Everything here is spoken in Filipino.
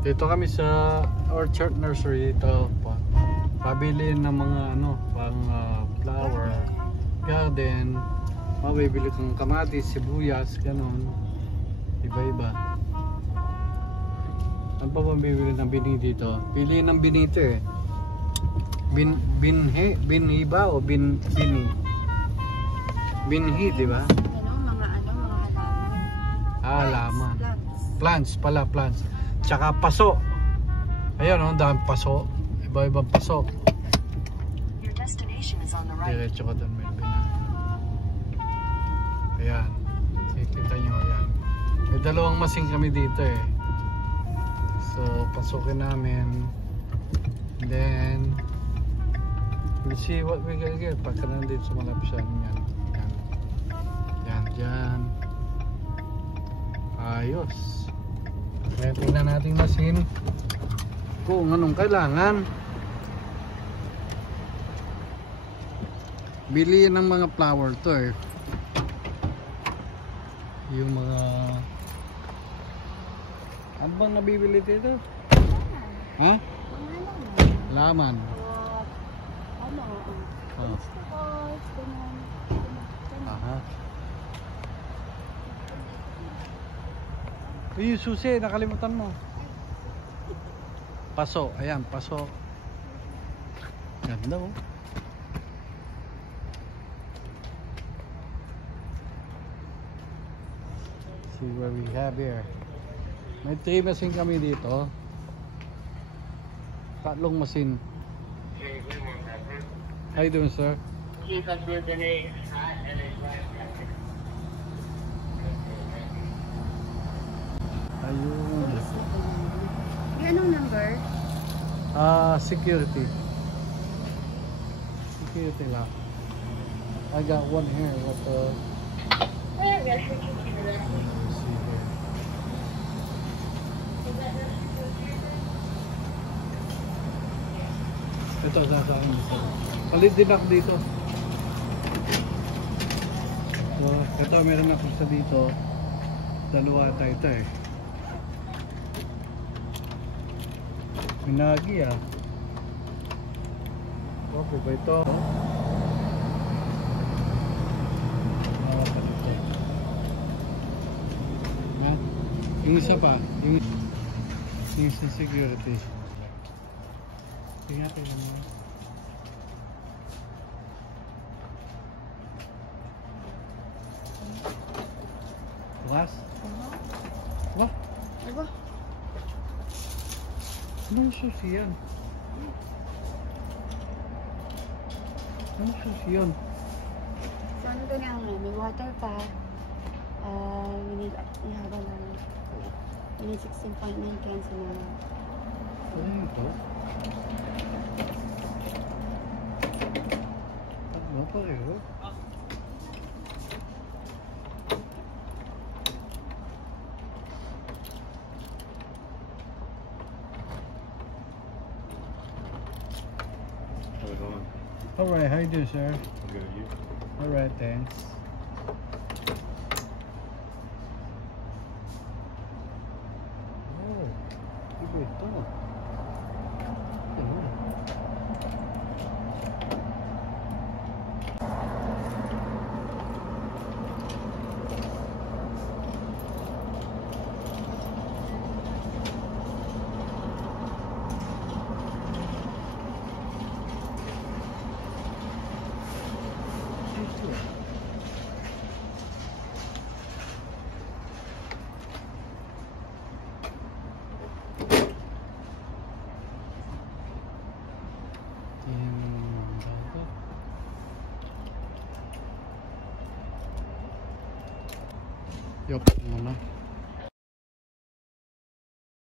Dito kami sa Orchard Nursery. Ito pabili ng mga ano, pang flower garden. Mabibili kang kamatis, sibuyas, ganon. Iba-iba. Ano pa bang bibili ng bini dito? Pili ng bini ito eh. Binhi ba o bini? Binhi, di ba? Mga halaman. Halaman. Plants pala, plants. Tsaka paso. Ayan oh, dami paso. Iba-ibang paso. Diretso ko doon, Melvin. Ayan. Kita nyo, ayan. May dalawang masing kami dito eh. So, pasukin namin. And then, we'll see what we can get. Pagka nandito sa malapsyan. Yan. Yan. Yan, dyan. Ayos. Kaya tingnan natin masin kung anong kailangan. Bili ng mga flower to eh. Yung mga ano bang nabibili dito? Ha? Laman. Aha. Yung susi, nakalimutan mo. Paso, ayan, paso. Ganda oh. See what we have here. May 3 machine kami dito. 3 machine. How you doing, sir? Keep us with the name. Ayun. Anong number? Security. Security lock. I got one here. What the? Let's see here. Ito, sasaan dito. Palit din ako dito. So, ito, meron ako sa dito. Dalawa ito eh. Minagi ah. Okay ba ito? Yung isa pa, yung isa security. Tingnan natin mo. Was? Wah? Aba? Anong susi yan? Anong susi yan? So ano to nga may water pa. We need ihaba lang. We need 16.9 cans na. Ano yun ito? Ano pareho? Alright, how you doing, sir? Good, you? Alright, thanks. Oh, iba ito. Yup, muna.